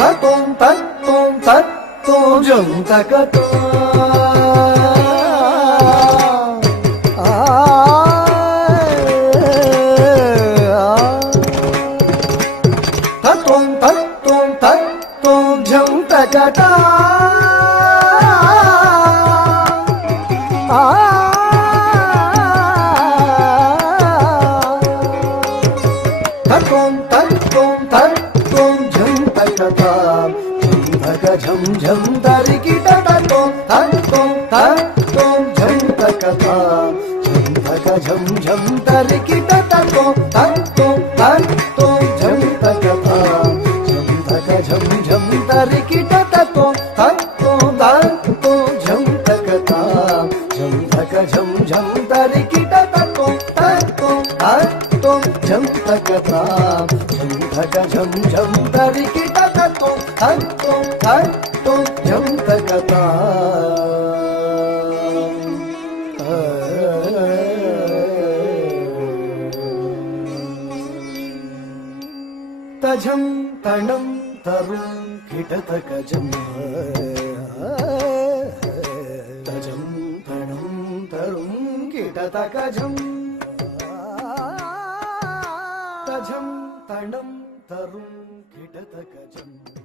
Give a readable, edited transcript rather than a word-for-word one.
ततों तत्तों तत्तों जं तकता ततों तत्तों तत्तों जं तकता ततों तत्तों तत्तों जं तकता झं तक झं झं तरिकिट ततों तत्तों तत्तों झं तकता झं तक झं झं तरिकिट ततों तत्तों तत्तों झं तकता झं तक झं झं तरिकिट ततों तत्तों तत्तों झं तकता झं तक झं झं तरिकिट ततों तत्तों तत्तों झं तकता झं तक झं झं तरिकिट ततों तत्तों तत्तों झं तकता तझं तणं तरुं किटतकजं तझं तणं तरुं किटतकजं तझं तणं तरुं किटतकजं